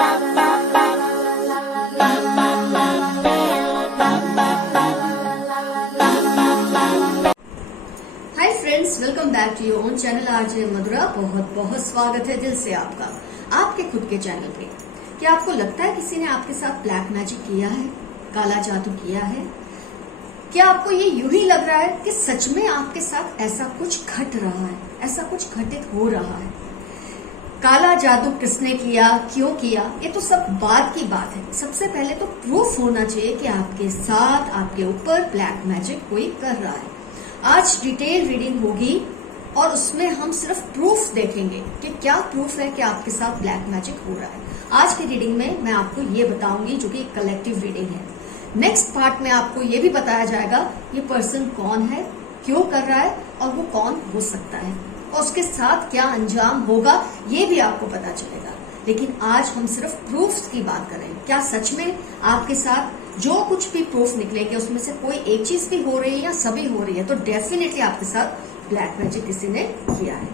Hi friends, welcome back to your own channel RJ Madhura. बहुत बहुत स्वागत है दिल से आपका आपके खुद के चैनल पे। क्या आपको लगता है किसी ने आपके साथ ब्लैक मैजिक किया है, काला जादू किया है? क्या आपको ये यूं ही लग रहा है कि सच में आपके साथ ऐसा कुछ घट रहा है, ऐसा कुछ घटित हो रहा है? काला जादू किसने किया, क्यों किया, ये तो सब बाद की बात है। सबसे पहले तो प्रूफ होना चाहिए कि आपके साथ, आपके ऊपर ब्लैक मैजिक कोई कर रहा है। आज डिटेल रीडिंग होगी और उसमें हम सिर्फ प्रूफ देखेंगे कि क्या प्रूफ है कि आपके साथ ब्लैक मैजिक हो रहा है। आज की रीडिंग में मैं आपको ये बताऊंगी, जो कि कलेक्टिव रीडिंग है। नेक्स्ट पार्ट में आपको ये भी बताया जाएगा ये पर्सन कौन है, क्यों कर रहा है और वो कौन हो सकता है और उसके साथ क्या अंजाम होगा, ये भी आपको पता चलेगा। लेकिन आज हम सिर्फ प्रूफ्स की बात कर रहे हैं। क्या सच में आपके साथ जो कुछ भी प्रूफ निकलेंगे उसमें से कोई एक चीज भी हो रही है या सभी हो रही है, तो डेफिनेटली आपके साथ ब्लैक मैजिक किसी ने किया है।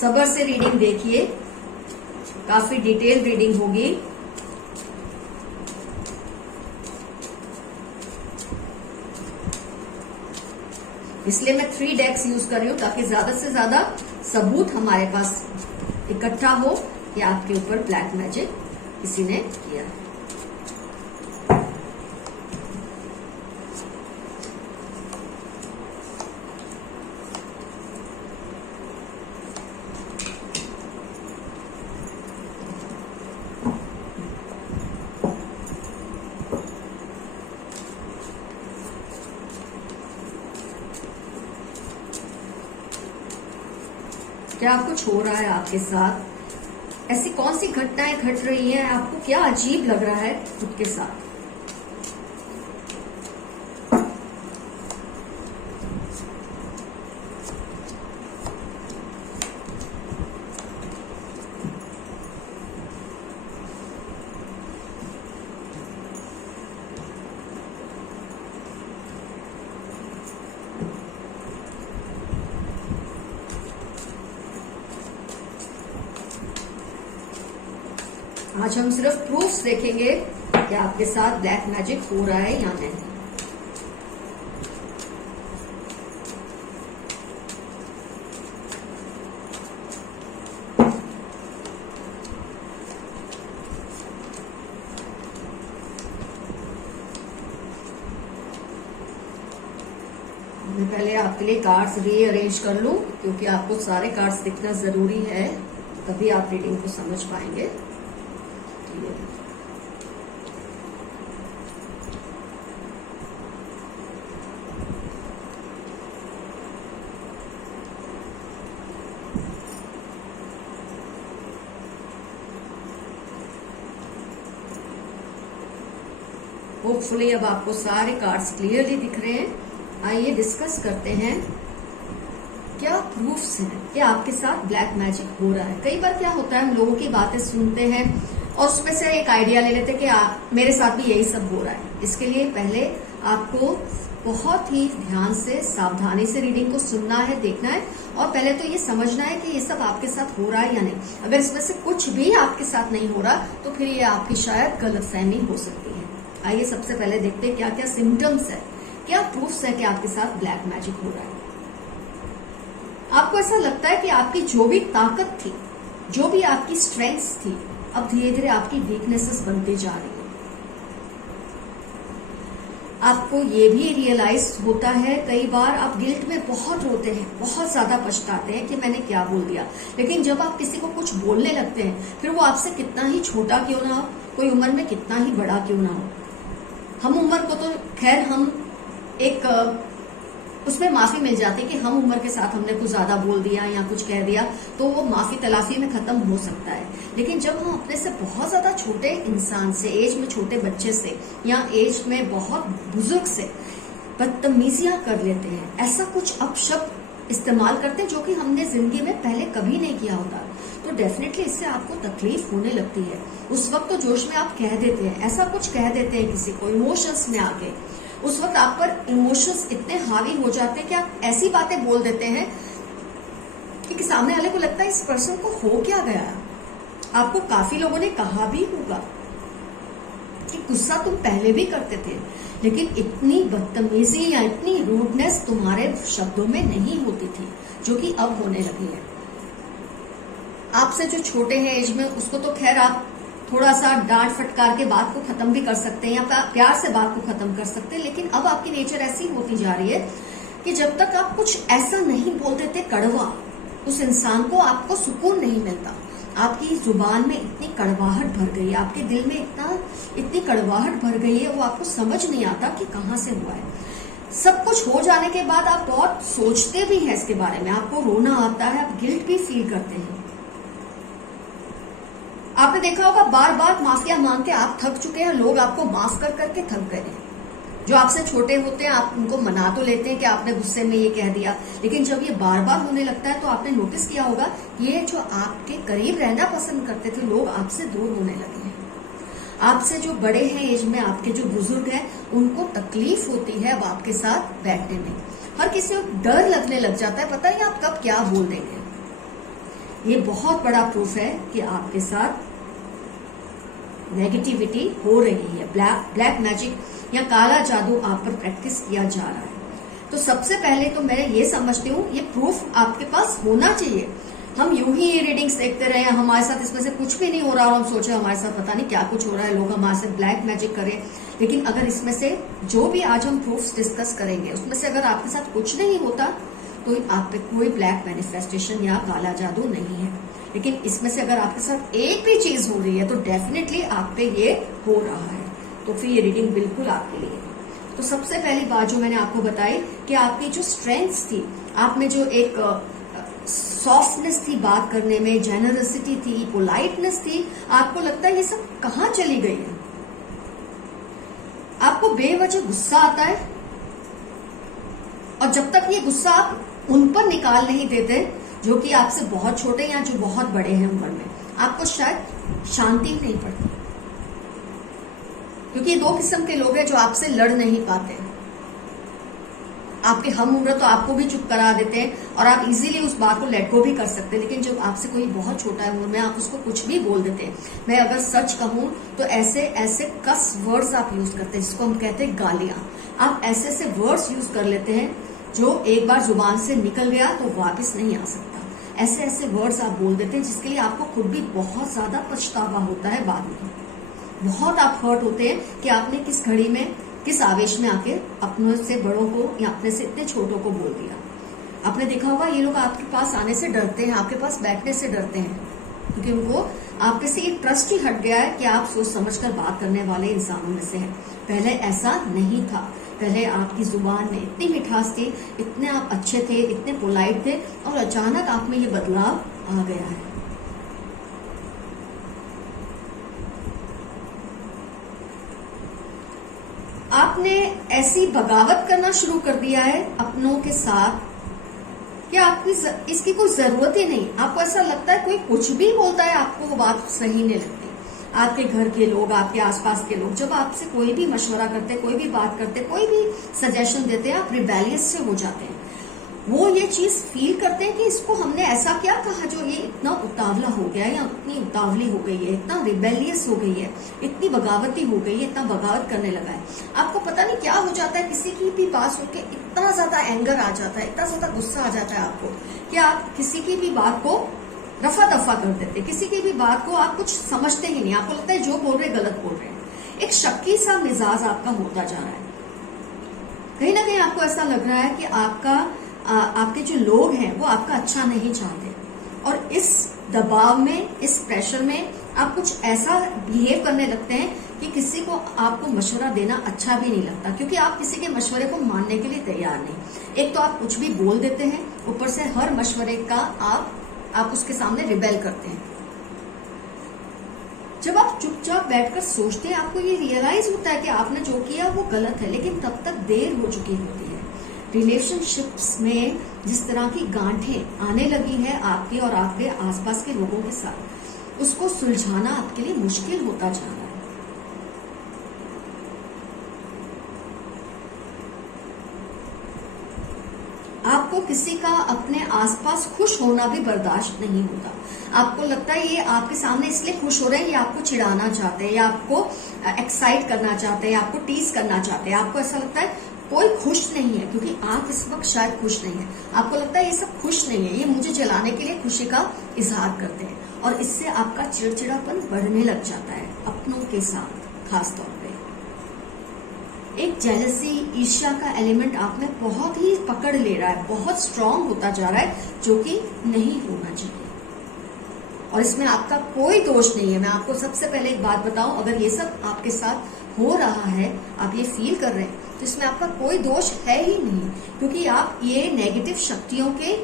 सब्र से रीडिंग देखिए, काफी डिटेल रीडिंग होगी। इसलिए मैं 3 डेक्स यूज कर रही हूं ताकि ज्यादा से ज्यादा सबूत हमारे पास इकट्ठा हो कि आपके ऊपर ब्लैक मैजिक किसी ने किया है। क्या कुछ हो रहा है आपके साथ? ऐसी कौन सी घटनाएं घट रही हैं? आपको क्या अजीब लग रहा है खुद के साथ? आज हम सिर्फ प्रूफ्स देखेंगे कि आपके साथ ब्लैक मैजिक हो रहा है या नहीं। मैं पहले आपके लिए कार्ड्स रीअरेंज कर लूं, क्योंकि आपको सारे कार्ड्स दिखना जरूरी है, तभी आप रीडिंग को समझ पाएंगे। होपफुली अब आपको सारे कार्ड्स क्लियरली दिख रहे हैं। आइए डिस्कस करते हैं क्या प्रूफ्स हैं कि आपके साथ ब्लैक मैजिक हो रहा है। कई बार क्या होता है, हम लोगों की बातें सुनते हैं और उसमें से एक आइडिया ले लेते हैं कि मेरे साथ भी यही सब हो रहा है। इसके लिए पहले आपको बहुत ही ध्यान से, सावधानी से रीडिंग को सुनना है, देखना है और पहले तो ये समझना है कि ये सब आपके साथ हो रहा है या नहीं। अगर इसमें से कुछ भी आपके साथ नहीं हो रहा तो फिर ये आपकी शायद गलतफहमी हो सकती है। आइए सबसे पहले देखते हैं क्या क्या सिम्टम्स है, क्या प्रूफ्स है कि आपके साथ ब्लैक मैजिक हो रहा है। आपको ऐसा लगता है कि आपकी जो भी ताकत थी, जो भी आपकी स्ट्रेंथ्स थी, अब धीरे धीरे आपकी वीकनेसेस बनती जा रही है। आपको ये भी रियलाइज होता है, कई बार आप गिल्ट में बहुत रोते हैं, बहुत ज्यादा पछताते हैं कि मैंने क्या बोल दिया। लेकिन जब आप किसी को कुछ बोलने लगते हैं, फिर वो आपसे कितना ही छोटा क्यों ना हो, कोई उम्र में कितना ही बड़ा क्यों ना हो, हम उम्र को तो खैर हम एक उसमें माफी मिल जाती है कि हम उम्र के साथ हमने कुछ ज्यादा बोल दिया या कुछ कह दिया, तो वो माफी तलाफी में खत्म हो सकता है। लेकिन जब हम अपने से बहुत ज्यादा छोटे इंसान से, एज में छोटे बच्चे से या एज में बहुत बुजुर्ग से बदतमीजियां कर लेते हैं, ऐसा कुछ अपशब्द इस्तेमाल करते हैं जो कि हमने जिंदगी में पहले कभी नहीं किया होता, तो डेफिनेटली इससे आपको तकलीफ होने लगती है। उस वक्त तो जोश में आप कह देते हैं, ऐसा कुछ कह देते हैं किसी को इमोशंस में आके, उस वक्त आप पर इमोशंस इतने हावी हो जाते हैं कि आप ऐसी बातें बोल देते हैं कि सामने वाले को लगता है इस पर्सन को हो क्या गया, आपको काफी लोगों ने कहा भी होगा कि गुस्सा तुम पहले भी करते थे, लेकिन इतनी बदतमीजी या इतनी रूडनेस तुम्हारे शब्दों में नहीं होती थी, जो कि अब होने लगी है। आपसे जो छोटे हैं एज में, उसको तो खैर आप थोड़ा सा डांट फटकार के बात को खत्म भी कर सकते हैं या प्यार से बात को खत्म कर सकते हैं, लेकिन अब आपकी नेचर ऐसी होती जा रही है कि जब तक आप कुछ ऐसा नहीं बोल देते कड़वा, उस इंसान को आपको सुकून नहीं मिलता। आपकी जुबान में इतनी कड़वाहट भर गई है, आपके दिल में इतनी कड़वाहट भर गई है, वो आपको समझ नहीं आता कि कहाँ से हुआ है। सब कुछ हो जाने के बाद आप बहुत सोचते भी हैं इसके बारे में, आपको रोना आता है, आप गिल्ट भी फील करते हैं। आपने देखा होगा बार बार माफिया मांग के आप थक चुके हैं, लोग आपको माफ कर करके थक गए हैं। जो आपसे छोटे होते हैं आप उनको मना तो लेते हैं कि आपने गुस्से में ये कह दिया, लेकिन जब ये बार बार होने लगता है तो आपने नोटिस किया होगा ये जो आपके करीब रहना पसंद करते थे लोग आपसे दूर होने लगे हैं। आपसे जो बड़े हैं एज में, आपके जो बुजुर्ग हैं, उनको तकलीफ होती है अब आपके साथ बैठने में। हर किसी को डर लगने लग जाता है, पता नहीं आप कब क्या बोल देंगे। ये बहुत बड़ा प्रूफ है कि आपके साथ नेगेटिविटी हो रही है, ब्लैक मैजिक या काला जादू आप पर प्रैक्टिस किया जा रहा है। तो सबसे पहले तो मैं ये समझती हूँ ये प्रूफ आपके पास होना चाहिए। हम यूं ही ये रीडिंग्स देखते रहे, हमारे साथ इसमें से कुछ भी नहीं हो रहा और हम सोचे हमारे साथ पता नहीं क्या कुछ हो रहा है, लोग हमारे साथ ब्लैक मैजिक करें। लेकिन अगर इसमें से जो भी आज हम प्रूफ्स डिस्कस करेंगे उसमें से अगर आपके साथ कुछ नहीं होता तो आप पे कोई ब्लैक मैनिफेस्टेशन या काला जादू नहीं है। लेकिन इसमें से अगर आपके साथ एक भी चीज हो रही है तो डेफिनेटली आप पे ये हो रहा है, तो फिर ये रीडिंग बिल्कुल आपके लिए। तो सबसे पहली बात जो मैंने आपको बताई कि आपकी जो स्ट्रेंथ्स थी, आप में जो एक सॉफ्टनेस थी बात करने में, जेनरसिटी थी, पोलाइटनेस थी, आपको लगता है ये सब कहाँ चली गई है। आपको बेवजह गुस्सा आता है और जब तक ये गुस्सा आप उन पर निकाल नहीं देते जो कि आपसे बहुत छोटे या जो बहुत बड़े हैं उम्र में, आपको शायद शांति नहीं पड़ती। क्योंकि ये दो किस्म के लोग हैं जो आपसे लड़ नहीं पाते। आपके हम उम्र तो आपको भी चुप करा देते हैं और आप इजीली उस बात को लेट गो भी कर सकते हैं, लेकिन जब आपसे कोई बहुत छोटा है उम्र में, आप उसको कुछ भी बोल देते हैं। मैं अगर सच कहूं तो ऐसे ऐसे कस वर्ड्स आप यूज करते हैं जिसको हम कहते हैं गालियां। आप ऐसे ऐसे वर्ड्स यूज कर लेते हैं जो एक बार जुबान से निकल गया तो वापस नहीं आ सकता। ऐसे ऐसे वर्ड्स आप बोल देते हैं जिसके लिए आपको खुद भी बहुत ज्यादा पछतावा होता है बाद में। बहुत आप हर्ट होते हैं कि आपने किस घड़ी में, किस आवेश में आके अपनों से बड़ों को या अपने से इतने छोटों को बोल दिया। आपने देखा होगा ये लोग आपके पास आने से डरते हैं, आपके पास बैठने से डरते हैं, क्योंकि उनको आपके से एक ट्रस्ट ही हट गया है कि आप सोच समझकर बात करने वाले इंसानों में से हैं। पहले ऐसा नहीं था। पहले आपकी जुबान में इतनी मिठास थी, इतने आप अच्छे थे, इतने पोलाइट थे, और अचानक आप में ये बदलाव आ गया है। आपने ऐसी बगावत करना शुरू कर दिया है अपनों के साथ कि आपकी इसकी कोई जरूरत ही नहीं। आपको ऐसा लगता है कोई कुछ भी बोलता है आपको वो बात सही नहीं लगती। आपके घर के लोग, आपके आसपास के लोग जब आपसे कोई भी मशवरा करते, कोई भी बात करते, कोई भी सजेशन देते हैं, आप रिबेलियस से हो जाते हैं। वो ये चीज फील करते हैं कि इसको हमने ऐसा क्या कहा जो ये इतना उतावला हो गया है या इतनी उतावली हो गई है, इतना रिबेलियस हो गई है, इतनी बगावती हो गई है, इतना बगावत करने लगा है। आपको पता नहीं क्या हो जाता है, किसी की भी बात सुन के इतना ज्यादा एंगर आ जाता है, इतना ज्यादा गुस्सा आ जाता है आपको कि आप किसी की भी बात को रफा दफा कर देते, किसी की भी बात को आप कुछ समझते ही नहीं। आपको लगता है जो बोल रहे गलत बोल रहे हैं। एक शक्की सा मिजाज आपका होता जा रहा है। कहीं ना कहीं आपको ऐसा लग रहा है कि आपके जो लोग हैं वो आपका अच्छा नहीं चाहते, और इस दबाव में, इस प्रेशर में आप कुछ ऐसा बिहेव करने लगते हैं कि किसी को आपको मशवरा देना अच्छा भी नहीं लगता, क्योंकि आप किसी के मशवरे को मानने के लिए तैयार नहीं। एक तो आप कुछ भी बोल देते हैं, ऊपर से हर मशवरे का आप उसके सामने रिबेल करते हैं। जब आप चुपचाप बैठकर सोचते हैं, आपको ये रियलाइज होता है कि आपने जो किया वो गलत है, लेकिन तब तक देर हो चुकी होती है। रिलेशनशिप्स में जिस तरह की गांठें आने लगी है आपके और आपके आसपास के लोगों के साथ, उसको सुलझाना आपके लिए मुश्किल होता जा रहा है। आपको किसी का अपने आसपास खुश होना भी बर्दाश्त नहीं होता। आपको लगता है ये आपके सामने इसलिए खुश हो रहे हैं, ये आपको चिढ़ाना चाहते हैं, या आपको एक्साइट करना चाहते हैं, या आपको टीज करना चाहते हैं। आपको ऐसा लगता है कोई खुश नहीं है, क्योंकि आप इस वक्त शायद खुश नहीं है। आपको लगता है ये सब खुश नहीं है, ये मुझे जलाने के लिए खुशी का इजहार करते हैं, और इससे आपका चिड़चिड़ापन बढ़ने लग जाता है अपनों के साथ। खास तौर पे एक जेलसी, ईर्ष्या का एलिमेंट आप में बहुत ही पकड़ ले रहा है, बहुत स्ट्रांग होता जा रहा है, जो कि नहीं होना चाहिए। और इसमें आपका कोई दोष नहीं है। मैं आपको सबसे पहले एक बात बताऊं, अगर ये सब आपके साथ हो रहा है, आप ये फील कर रहे हैं, तो इसमें आपका कोई दोष है ही नहीं, क्योंकि आप ये नेगेटिव शक्तियों के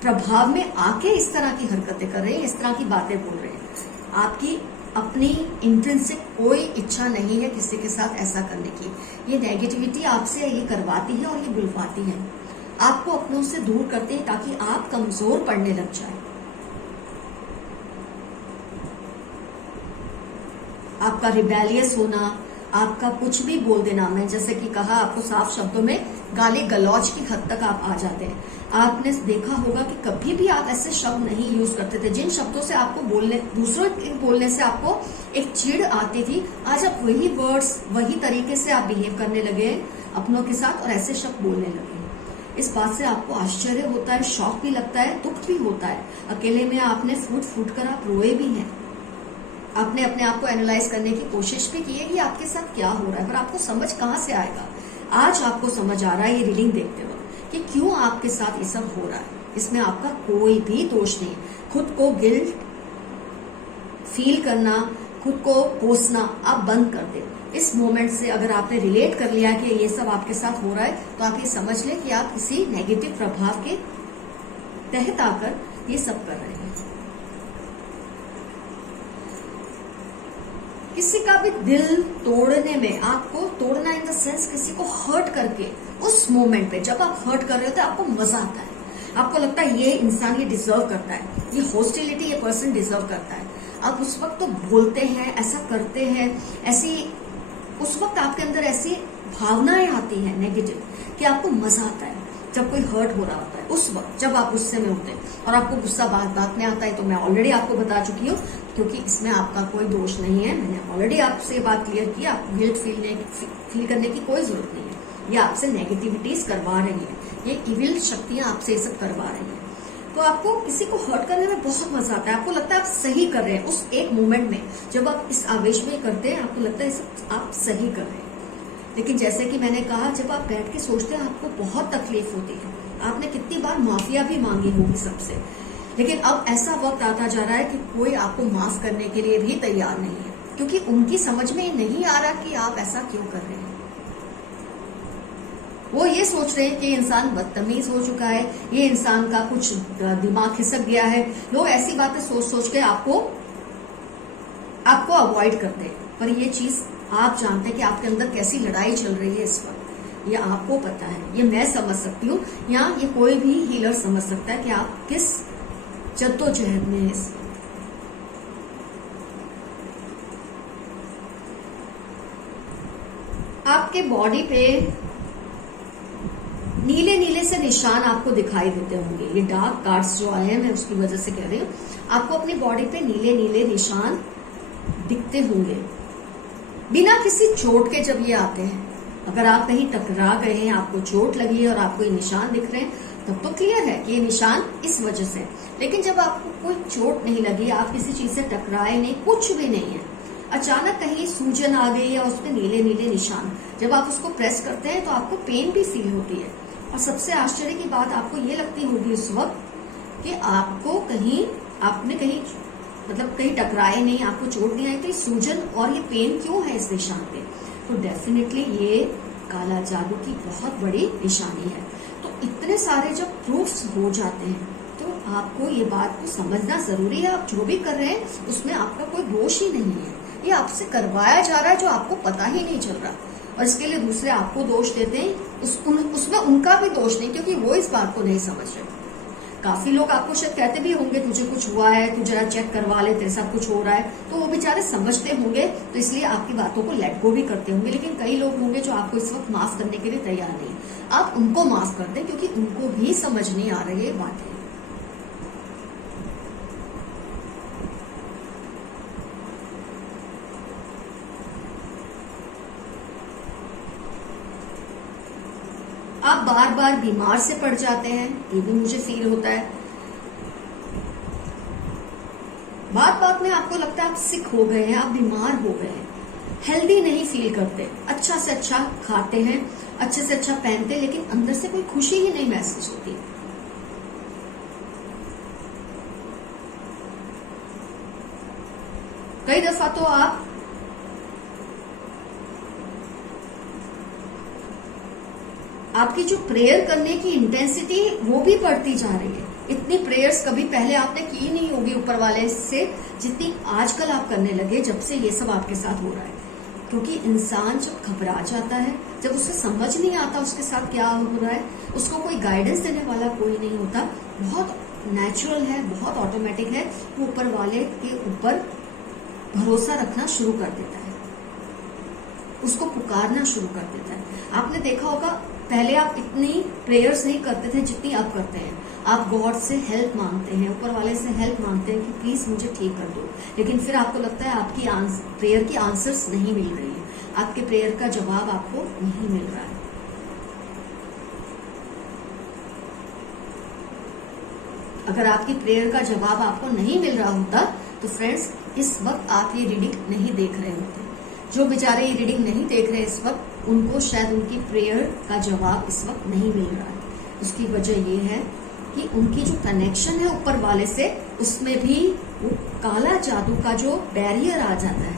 प्रभाव में आके इस तरह की हरकतें कर रहे हैं, इस तरह की बातें बोल रहे हैं। आपकी अपनी इंट्रिंसिक कोई इच्छा नहीं है किसी के साथ ऐसा करने की। ये नेगेटिविटी आपसे ये करवाती है और ये बुलवाती है, आपको अपनों से दूर करते हैं ताकि आप कमजोर पड़ने लग जाए। आपका रिबेलियस होना, आपका कुछ भी बोल देना, मैं जैसे कि कहा आपको साफ शब्दों में गाली गलौज की हद तक आप आ जाते हैं। आपने देखा होगा कि कभी भी आप ऐसे शब्द नहीं यूज करते थे जिन शब्दों से आपको बोलने, दूसरों के बोलने से आपको एक चिढ़ आती थी। आज आप वही वर्ड्स, वही तरीके से आप बिहेव करने लगे अपनों के साथ और ऐसे शब्द बोलने लगे। इस बात से आपको आश्चर्य होता है, शौक भी लगता है, दुख भी होता है। अकेले में आपने फूट फूट कर आप रोए भी हैं। आपने अपने आप को एनालाइज करने की कोशिश भी की है कि आपके साथ क्या हो रहा है, पर आपको समझ कहाँ से आएगा। आज आपको समझ आ रहा है ये रीडिंग देखते वक्त कि क्यों आपके साथ ये सब हो रहा है। इसमें आपका कोई भी दोष नहीं। खुद को गिल्ट फील करना, खुद को कोसना आप बंद कर दे। इस मोमेंट से अगर आपने रिलेट कर लिया कि ये सब आपके साथ हो रहा है, तो आप ये समझ लें कि आप किसी नेगेटिव प्रभाव के तहत आकर ये सब कर रहे हैं। किसी का भी दिल तोड़ने में, आपको तोड़ना इन द सेंस किसी को हर्ट करके, उस मोमेंट पे जब आप हर्ट कर रहे होते हैं आपको मजा आता है। आपको लगता है ये इंसान ये डिजर्व करता है, ये हॉस्टिलिटी ये पर्सन डिजर्व करता है। आप उस वक्त तो बोलते हैं, ऐसा करते हैं, ऐसी उस वक्त आपके अंदर ऐसी भावनाएं आती हैं नेगेटिव कि आपको मजा आता है जब कोई हर्ट हो रहा होता है। उस वक्त जब आप गुस्से में होते हैं और आपको गुस्सा बात बात में आता है, तो मैं ऑलरेडी आपको बता चुकी हूँ, क्योंकि इसमें आपका कोई दोष नहीं है। मैंने ऑलरेडी आपसे बात क्लियर की, आपको गिल्ट फील करने की कोई जरूरत नहीं है। ये आपसे नेगेटिविटीज करवा रही है, ये इविल शक्तियां आपसे ये सब करवा रही है। तो आपको किसी को हर्ट करने में बहुत मजा आता है। आपको लगता है आप सही कर रहे हैं उस एक मोमेंट में, जब आप इस आवेश में करते हैं आपको लगता है सब आप सही कर रहे हैं। लेकिन जैसे कि मैंने कहा, जब आप बैठ के सोचते हैं आपको बहुत तकलीफ होती है। आपने कितनी बार माफिया भी मांगी होगी सबसे, लेकिन अब ऐसा वक्त आता जा रहा है कि कोई आपको माफ करने के लिए भी तैयार नहीं है, क्योंकि उनकी समझ में नहीं आ रहा कि आप ऐसा क्यों कर रहे हैं। वो ये सोच रहे हैं कि इंसान बदतमीज हो चुका है, ये इंसान का कुछ दिमाग खिसक गया है। लोग ऐसी बातें सोच सोच के आपको अवॉइड करते हैं, पर ये चीज आप जानते हैं कि आपके अंदर कैसी लड़ाई चल रही है इस वक्त। ये आपको पता है, ये मैं समझ सकती हूँ, या ये कोई भी हीलर समझ सकता है कि आप किस जद्दोजहद में है। आपके बॉडी पे नीले नीले से निशान आपको दिखाई देते होंगे। ये डार्क कार्ड्स जो आए हैं, मैं उसकी वजह से कह रही हूँ, आपको अपनी बॉडी पे नीले नीले निशान दिखते होंगे बिना किसी चोट के। जब ये आते हैं, अगर आप कहीं टकरा गए हैं, आपको चोट लगी है और आपको ये निशान दिख रहे हैं, तब तो क्लियर है कि ये निशान इस वजह से। लेकिन जब आपको कोई चोट नहीं लगी, आप किसी चीज से टकराए नहीं, कुछ भी नहीं है, अचानक कहीं सूजन आ गई है और उसमें नीले नीले निशान, जब आप उसको प्रेस करते हैं तो आपको पेन भी फील होती है। और सबसे आश्चर्य की बात आपको ये लगती होगी उस वक्त कि आपको आपने कहीं मतलब कहीं टकराए नहीं, आपको चोट नहीं आई, तो ये सूजन और ये पेन क्यों है इस निशान पे? तो डेफिनेटली ये काला जादू की बहुत बड़ी निशानी है। तो इतने सारे जब प्रूफ्स हो जाते हैं तो आपको ये बात को समझना जरूरी है। आप जो भी कर रहे हैं उसमें आपका कोई दोष ही नहीं है, ये आपसे करवाया जा रहा है जो आपको पता ही नहीं चल रहा, और इसके लिए दूसरे आपको दोष देते हैं। उसमें उनका भी दोष नहीं, क्योंकि वो इस बात को नहीं समझ रहे। काफी लोग आपको शायद कहते भी होंगे तुझे कुछ हुआ है, तू जरा चेक करवा ले, तेरे साथ कुछ हो रहा है, तो वो बेचारे समझते होंगे, तो इसलिए आपकी बातों को लेट गो भी करते होंगे। लेकिन कई लोग होंगे जो आपको इस वक्त माफ करने के लिए तैयार नहीं। आप उनको माफ कर दें, क्योंकि उनको भी समझ नहीं आ रही है बातें। आप बार बार बीमार से पड़ जाते हैं, ये भी मुझे फील होता है। बात बात में आपको लगता है आप सिक हो गए हैं, आप बीमार हो गए हैं, हेल्दी नहीं फील करते, अच्छा से अच्छा खाते हैं, अच्छे से अच्छा पहनते हैं, लेकिन अंदर से कोई खुशी ही नहीं महसूस होती। कई दफा तो आपकी जो प्रेयर करने की इंटेंसिटी वो भी बढ़ती जा रही है। इतनी प्रेयर्स कभी पहले आपने की नहीं होगी ऊपर वाले से, जितनी आजकल आप करने लगे जब से ये सब आपके साथ हो रहा है। क्योंकि इंसान जब घबरा जाता है, जब उसे समझ नहीं आता उसके साथ क्या हो रहा है, उसको कोई गाइडेंस देने वाला कोई नहीं होता, बहुत नेचुरल है, बहुत ऑटोमेटिक है, वो ऊपर वाले के ऊपर भरोसा रखना शुरू कर देता है, उसको पुकारना शुरू कर देता है। आपने देखा होगा पहले आप इतनी प्रेयर्स नहीं करते थे जितनी आप करते हैं। आप गॉड से हेल्प मांगते हैं, ऊपर वाले से हेल्प मांगते हैं कि प्लीज मुझे ठीक कर दो, लेकिन फिर आपको लगता है आपकी प्रेयर की आंसर्स नहीं मिल रही है, आपके प्रेयर का जवाब आपको नहीं मिल रहा है। अगर आपकी प्रेयर का जवाब आपको नहीं मिल रहा होता तो फ्रेंड्स इस वक्त आप ये रीडिंग नहीं देख रहे होते। जो बेचारे ये रीडिंग नहीं देख रहे इस वक्त, उनको शायद उनकी प्रेयर का जवाब इस वक्त नहीं मिल रहा है। उसकी वजह ये है कि उनकी जो कनेक्शन है ऊपर वाले से, उसमें भी वो काला जादू का जो बैरियर आ जाता है,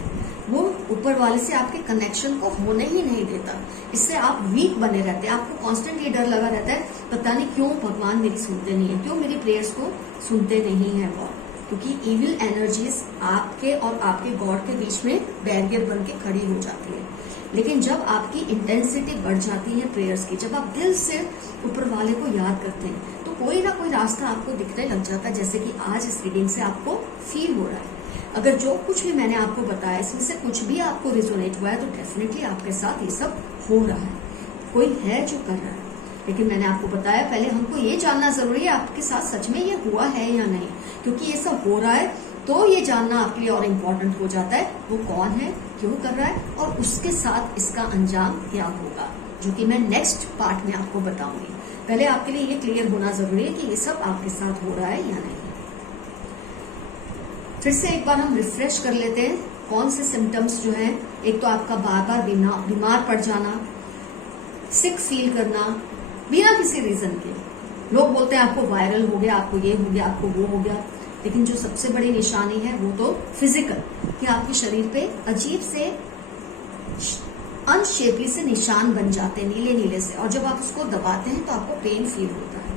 वो ऊपर वाले से आपके कनेक्शन को होने ही नहीं देता। इससे आप वीक बने रहते हैं, आपको कॉन्स्टेंट ये डर लगा रहता है, पता नहीं क्यों भगवान मेरी सुनते नहीं है, क्यों मेरी प्रेयर्स को सुनते नहीं है गॉड। क्योंकि इविल एनर्जीज आपके और आपके गॉड के बीच में बैरियर बन के खड़ी हो जाती है। लेकिन जब आपकी इंटेंसिटी बढ़ जाती है प्रेयर्स की, जब आप दिल से ऊपर वाले को याद करते हैं, तो कोई ना कोई रास्ता आपको दिखने लग जाता है, जैसे कि आज इस रीडिंग से आपको फील हो रहा है। अगर जो कुछ भी मैंने आपको बताया इसमें से कुछ भी आपको रिजोनेट हुआ है, तो डेफिनेटली आपके साथ ये सब हो रहा है, कोई है जो कर रहा है। लेकिन मैंने आपको बताया पहले हमको ये जानना जरूरी है आपके साथ सच में ये हुआ है या नहीं, क्योंकि ये सब हो रहा है तो ये जानना आपके लिए और इम्पोर्टेंट हो जाता है, वो कौन है, क्यों कर रहा है, और उसके साथ इसका अंजाम क्या होगा, जो कि मैं नेक्स्ट पार्ट में आपको बताऊंगी। पहले आपके लिए ये क्लियर होना जरूरी है कि ये सब आपके साथ हो रहा है या नहीं। फिर से एक बार हम रिफ्रेश कर लेते हैं कौन से सिम्टम्स जो हैं। एक तो आपका बार बार बीमार पड़ जाना, सिक फील करना बिना किसी रीजन के। लोग बोलते हैं आपको वायरल हो गया, आपको ये हो गया, आपको वो हो गया, लेकिन जो सबसे बड़ी निशानी है वो तो फिजिकल, कि आपके शरीर पे अजीब से अनशेपली से निशान बन जाते हैं नीले नीले से, और जब आप उसको दबाते हैं तो आपको पेन फील होता है।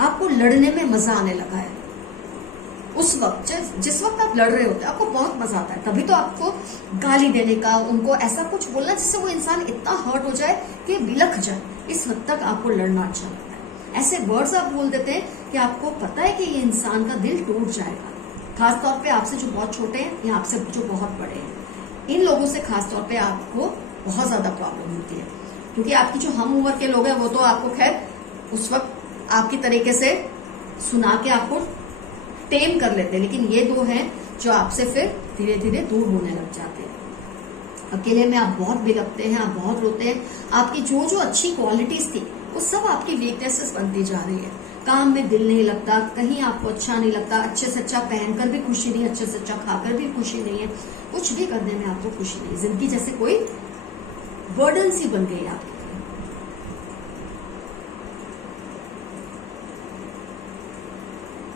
आपको लड़ने में मजा आने लगा है। उस वक्त जिस वक्त आप लड़ रहे होते हैं आपको बहुत मजा आता है, तभी तो आपको गाली देने का, उनको ऐसा कुछ बोलना जिससे वो इंसान इतना हर्ट हो जाए कि बिलख जाए, इस हद तक आपको लड़ना अच्छा लगता है। ऐसे वर्ड्स आप बोल देते हैं कि आपको पता है कि ये इंसान का दिल टूट जाएगा। खासतौर पे आपसे जो बहुत छोटे हैं या आपसे जो बहुत बड़े हैं, इन लोगों से खासतौर पे आपको बहुत ज्यादा प्रॉब्लम होती है, क्योंकि आपकी जो हम उम्र के लोग हैं वो तो आपको खैर उस वक्त आपकी तरीके से सुना के आपको टेम कर लेते हैं, लेकिन ये दो हैं जो आपसे फिर धीरे धीरे दूर होने लग जाते हैं। अकेले में आप बहुत बिलखते हैं, आप बहुत रोते हैं, आपकी जो जो अच्छी क्वालिटीज थी वो सब आपकी वीकनेसेस बनती जा रही है। काम में दिल नहीं लगता, कहीं आपको अच्छा नहीं लगता, अच्छे से अच्छा पहनकर भी खुशी नहीं, अच्छे से अच्छा खाकर भी खुशी नहीं है, कुछ भी करने में आपको खुशी नहीं, जिंदगी जैसे कोई बर्डन सी बन गई आपकी।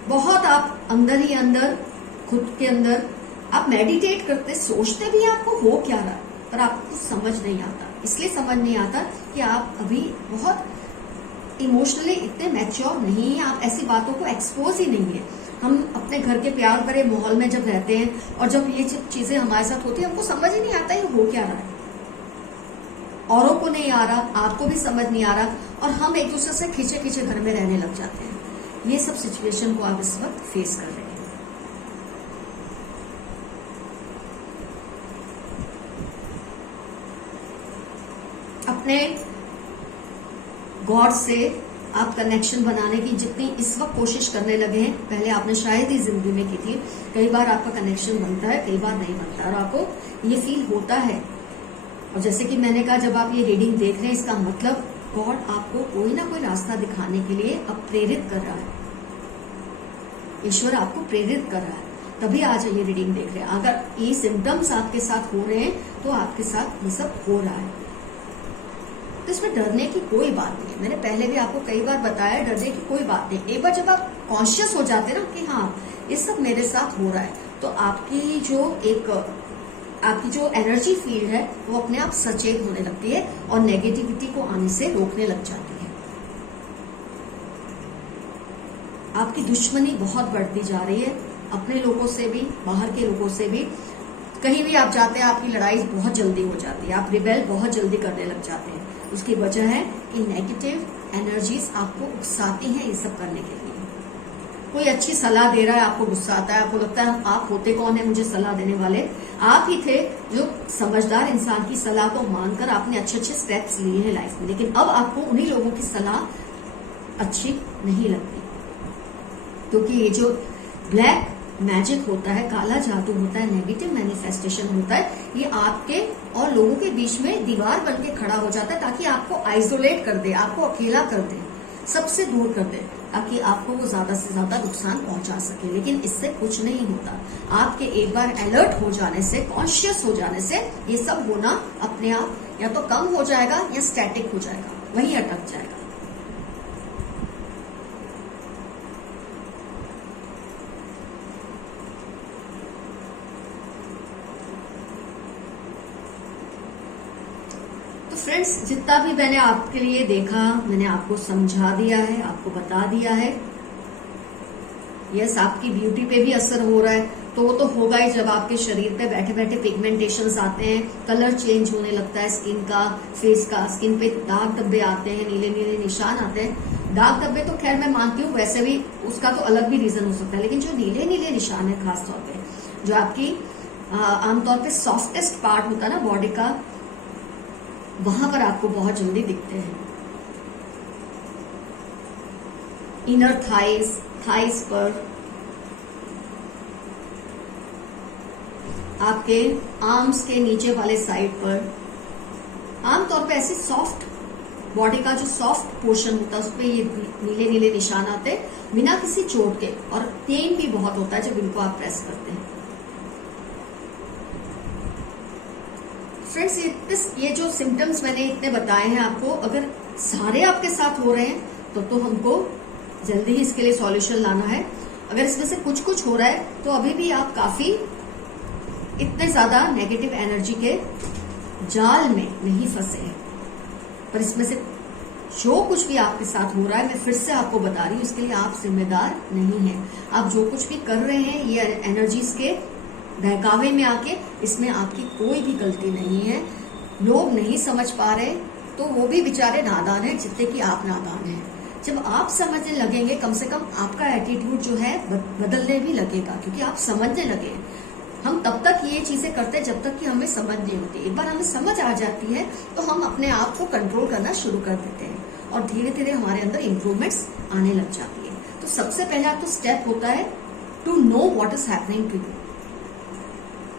बहुत आप अंदर ही अंदर खुद के अंदर आप मेडिटेट करते, सोचते भी आपको हो क्या रहा, पर आपको कुछ समझ नहीं आता। इसलिए समझ नहीं आता कि आप अभी बहुत इमोशनली इतने मैच्योर नहीं है, आप ऐसी बातों को एक्सपोज ही नहीं है। हम अपने घर के प्यार भरे माहौल में जब रहते हैं और जब ये चीजें हमारे साथ होती है, हमको समझ ही नहीं आता ये हो क्या रहा है, औरों को नहीं आ रहा, आपको भी समझ नहीं आ रहा, और हम एक दूसरे से खींचे खींचे घर में रहने लग जाते हैं। ये सब सिचुएशन को आप इस वक्त फेस कर रहे हैं। अब अपने गॉड से आप कनेक्शन बनाने की जितनी इस वक्त कोशिश करने लगे हैं, पहले आपने शायद ही जिंदगी में की थी। कई बार आपका कनेक्शन बनता है, कई बार नहीं बनता, और आपको ये फील होता है। और जैसे कि मैंने कहा, जब आप ये रीडिंग देख रहे हैं, इसका मतलब गॉड आपको कोई ना कोई रास्ता दिखाने के लिए अब प्रेरित कर रहा है। ईश्वर आपको प्रेरित कर रहा है, तभी आज ये रीडिंग देख रहे हैं। अगर ये सिम्टम्स आपके साथ हो रहे हैं तो आपके साथ ये सब हो रहा है। तो इसमें डरने की कोई बात नहीं है। मैंने पहले भी आपको कई बार बताया, डरने की कोई बात नहीं। एक बार जब आप कॉन्शियस हो जाते हैं ना कि हाँ ये सब मेरे साथ हो रहा है, तो आपकी जो एनर्जी फील्ड है वो अपने आप सचेत होने लगती है और नेगेटिविटी को आने से रोकने लग जाती है। आपकी दुश्मनी बहुत बढ़ती जा रही है, अपने लोगों से भी, बाहर के लोगों से भी। कहीं भी आप जाते हैं, आपकी लड़ाई बहुत जल्दी हो जाती है, आप रिबेल बहुत जल्दी करने लग जाते हैं। उसकी वजह है कि नेगेटिव एनर्जीज आपको उकसाती हैं ये सब करने के लिए। कोई अच्छी सलाह दे रहा है, आपको गुस्सा आता है, आपको लगता है आप होते कौन है मुझे सलाह देने वाले। आप ही थे जो समझदार इंसान की सलाह को मानकर आपने अच्छे अच्छे स्टेप्स लिए हैं लाइफ में, लेकिन अब आपको उन्हीं लोगों की सलाह अच्छी नहीं लगती, क्योंकि ये जो ब्लैक मैजिक होता है, काला जादू होता है, नेगेटिव मैनिफेस्टेशन होता है, ये आपके और लोगों के बीच में दीवार बन के खड़ा हो जाता है, ताकि आपको आइसोलेट कर दे, आपको अकेला कर दे, सबसे दूर कर दे, ताकि आपको वो ज्यादा से ज्यादा नुकसान पहुंचा सके। लेकिन इससे कुछ नहीं होता। आपके एक बार अलर्ट हो जाने से, कॉन्शियस हो जाने से ये सब होना अपने आप या तो कम हो जाएगा या स्टैटिक हो जाएगा, वहीं अटक जाएगा। फ्रेंड्स, जितना भी मैंने आपके लिए देखा, मैंने आपको समझा दिया है, आपको बता दिया है। यस, आपकी ब्यूटी पे भी असर हो रहा है, तो वो तो होगा ही। जब आपके शरीर पे बैठे बैठे पिगमेंटेशंस आते हैं, कलर चेंज होने लगता है स्किन का, फेस का, स्किन पे दाग धब्बे आते हैं, नीले नीले निशान आते हैं। दाग धब्बे तो खैर मैं मानती हूँ, वैसे भी उसका तो अलग भी रीजन हो सकता है, लेकिन जो नीले नीले निशान है खासतौर पे, जो आपकी आमतौर पे सॉफ्टेस्ट पार्ट होता है ना बॉडी का, वहां पर आपको बहुत जल्दी दिखते हैं। इनर थाइस पर, आपके आर्म्स के नीचे वाले साइड पर, आमतौर पे ऐसे सॉफ्ट बॉडी का जो सॉफ्ट पोर्शन होता है उस पे ये नीले नीले निशान आते हैं बिना किसी चोट के, और पेन भी बहुत होता है जब इनको आप प्रेस करते हैं। फ्रेंड्स, ये जो सिम्टम्स मैंने इतने बताए हैं आपको, अगर सारे आपके साथ हो रहे हैं तो हमको जल्दी ही इसके लिए सॉल्यूशन लाना है। अगर इसमें से कुछ कुछ हो रहा है तो अभी भी आप काफी इतने ज्यादा नेगेटिव एनर्जी के जाल में नहीं फंसे हैं, पर इसमें से जो कुछ भी आपके साथ हो रहा है, मैं फिर से आपको बता रही हूँ, इसके लिए आप जिम्मेदार नहीं हैं। आप जो कुछ भी कर रहे हैं ये एनर्जीज के बहकावे में आके, इसमें आपकी कोई भी गलती नहीं है। लोग नहीं समझ पा रहे तो वो भी बेचारे नादान हैं जितने कि आप नादान हैं। जब आप समझने लगेंगे, कम से कम आपका एटीट्यूड जो है बदलने भी लगेगा, क्योंकि आप समझने लगे। हम तब तक ये चीजें करते हैं जब तक कि हमें समझ नहीं होती। एक बार हमें समझ आ जाती है तो हम अपने आप को कंट्रोल करना शुरू कर देते हैं, और धीरे धीरे हमारे अंदर इम्प्रूवमेंट्स आने लग जाती है। तो सबसे पहला तो स्टेप होता है to know what is happening to you.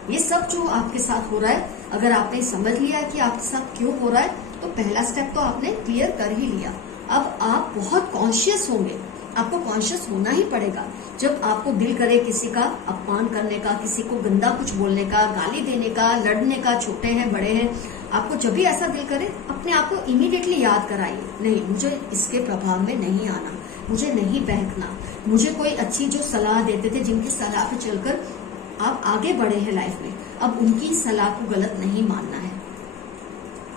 ये सब जो आपके साथ हो रहा है, अगर आपने समझ लिया कि आपके साथ क्यों हो रहा है, तो पहला स्टेप तो आपने क्लियर कर ही लिया। अब आप बहुत कॉन्शियस होंगे, आपको कॉन्शियस होना ही पड़ेगा। जब आपको दिल करे किसी का अपमान करने का, किसी को गंदा कुछ बोलने का, गाली देने का, लड़ने का, छोटे हैं बड़े हैं, आपको जब भी ऐसा दिल करे, अपने आप को इमीडिएटली याद कराइए, नहीं मुझे इसके प्रभाव में नहीं आना, मुझे नहीं बहकना। मुझे कोई अच्छी जो सलाह देते थे, जिनकी सलाह पे चलकर आप आगे बढ़े हैं लाइफ में, अब उनकी सलाह को गलत नहीं मानना है।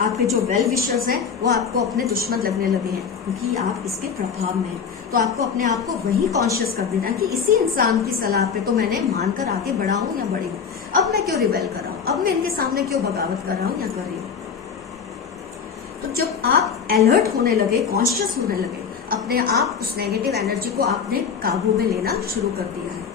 आपके जो वेल विशर्स हैं वो आपको अपने दुश्मन लगने लगे हैं, क्योंकि आप इसके प्रभाव में हैं। तो आपको अपने आप को वही कॉन्शियस कर देना कि इसी इंसान की सलाह पे तो मैंने मानकर आगे बढ़ा हूं या बढ़ी हूं, अब मैं क्यों रिबेल कर रहा हूं, अब मैं इनके सामने क्यों बगावत कर रहा हूं या कर रही हूं। तो जब आप अलर्ट होने लगे, कॉन्शियस होने लगे, अपने आप उस नेगेटिव एनर्जी को आपने काबू में लेना शुरू कर दिया है।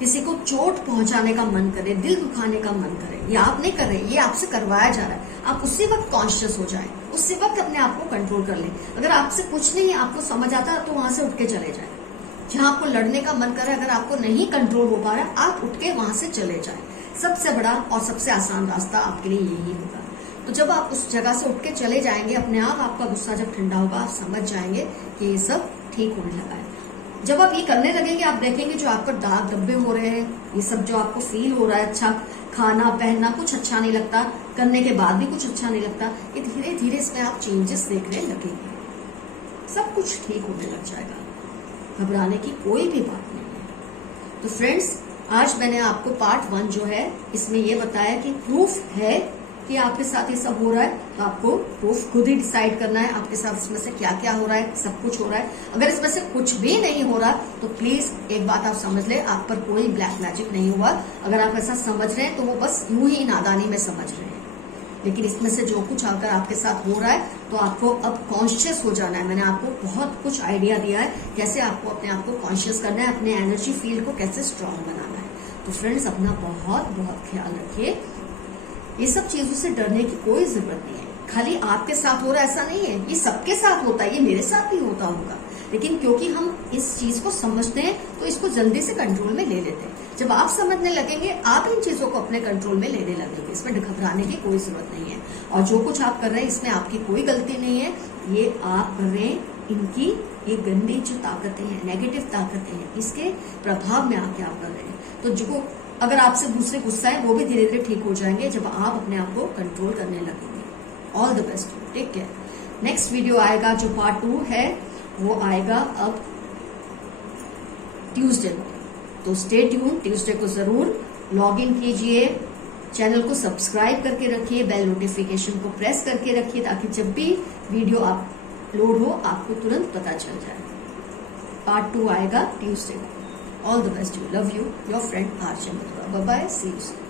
किसी को चोट पहुंचाने का मन करे, दिल दुखाने का मन करे, ये आप नहीं कर रहे, ये आपसे करवाया जा रहा है। आप उसी वक्त कॉन्शियस हो जाएं, उसी वक्त अपने आप को कंट्रोल कर लें। अगर आपसे कुछ नहीं है, आपको समझ आता है, तो वहां से उठ के चले जाएं। जहां आपको लड़ने का मन कर रहा है, अगर आपको नहीं कंट्रोल हो पा रहा है, आप उठ के वहां से चले जाएं। सबसे बड़ा और सबसे आसान रास्ता आपके लिए यही होगा। तो जब आप उस जगह से उठ के चले जाएंगे, अपने आप आपका गुस्सा जब ठंडा होगा, आप समझ जाएंगे कि ये सब ठीक होने लगा है। जब आप ये करने लगेंगे, आप देखेंगे जो आप पर दाग धब्बे हो रहे हैं, ये सब जो आपको फील हो रहा है, अच्छा खाना पहनना कुछ अच्छा नहीं लगता, करने के बाद भी कुछ अच्छा नहीं लगता, ये धीरे धीरे इसमें आप चेंजेस देखने लगेंगे। सब कुछ ठीक होने लग जाएगा। घबराने की कोई भी बात नहीं है। तो फ्रेंड्स, आज मैंने आपको पार्ट 1 जो है, इसमें ये बताया कि प्रूफ है कि आपके साथ ये सब हो रहा है, तो आपको प्रूफ खुद ही डिसाइड करना है आपके साथ इसमें से क्या क्या हो रहा है। सब कुछ हो रहा है। अगर इसमें से कुछ भी नहीं हो रहा, तो प्लीज एक बात आप समझ ले, आप पर कोई ब्लैक मैजिक नहीं हुआ। अगर आप ऐसा समझ रहे हैं तो वो बस यूं ही नादानी में समझ रहे हैं। लेकिन इसमें से जो कुछ अगर आपके साथ हो रहा है, तो आपको अब कॉन्शियस हो जाना है। मैंने आपको बहुत कुछ आइडिया दिया है कैसे आपको अपने आप को कॉन्शियस करना है, अपने एनर्जी फील्ड को कैसे स्ट्रांग बनाना है। तो फ्रेंड्स, अपना बहुत बहुत ख्याल रखिए। ये सब चीजों से डरने की कोई जरूरत नहीं है। खाली आपके साथ हो रहा है ऐसा नहीं है, ये सबके साथ होता है, ये मेरे साथ भी होता होगा। लेकिन क्योंकि हम इस चीज को समझते हैं, तो इसको जल्दी से कंट्रोल में ले लेते हैं। जब आप समझने लगेंगे, आप इन चीजों को अपने कंट्रोल में लेने लगेंगे। इसमें घबराने की कोई जरूरत नहीं है। और जो कुछ आप कर रहे हैं, इसमें आपकी कोई गलती नहीं है। ये आप कर रहे हैं, इनकी ये गंदी जो ताकतें हैं, नेगेटिव ताकतें हैं, इसके प्रभाव में आके आप कर रहे हैं। तो जो अगर आपसे दूसरे गुस्सा है, वो भी धीरे धीरे ठीक हो जाएंगे जब आप अपने आप को कंट्रोल करने लगेंगे। All the best, take care. Next video आएगा, जो पार्ट 2 है, वो आएगा अब ट्यूसडे को। तो स्टे ट्यून। ट्यूसडे को जरूर लॉग इन कीजिए, चैनल को सब्सक्राइब करके रखिए, बेल नोटिफिकेशन को प्रेस करके रखिए, ताकि जब भी वीडियो अपलोड हो आपको तुरंत पता चल जाए। पार्ट 2 आएगा ट्यूसडे को। All the best to you. Love you. Your friend Archie Madhura. Bye bye. See you soon.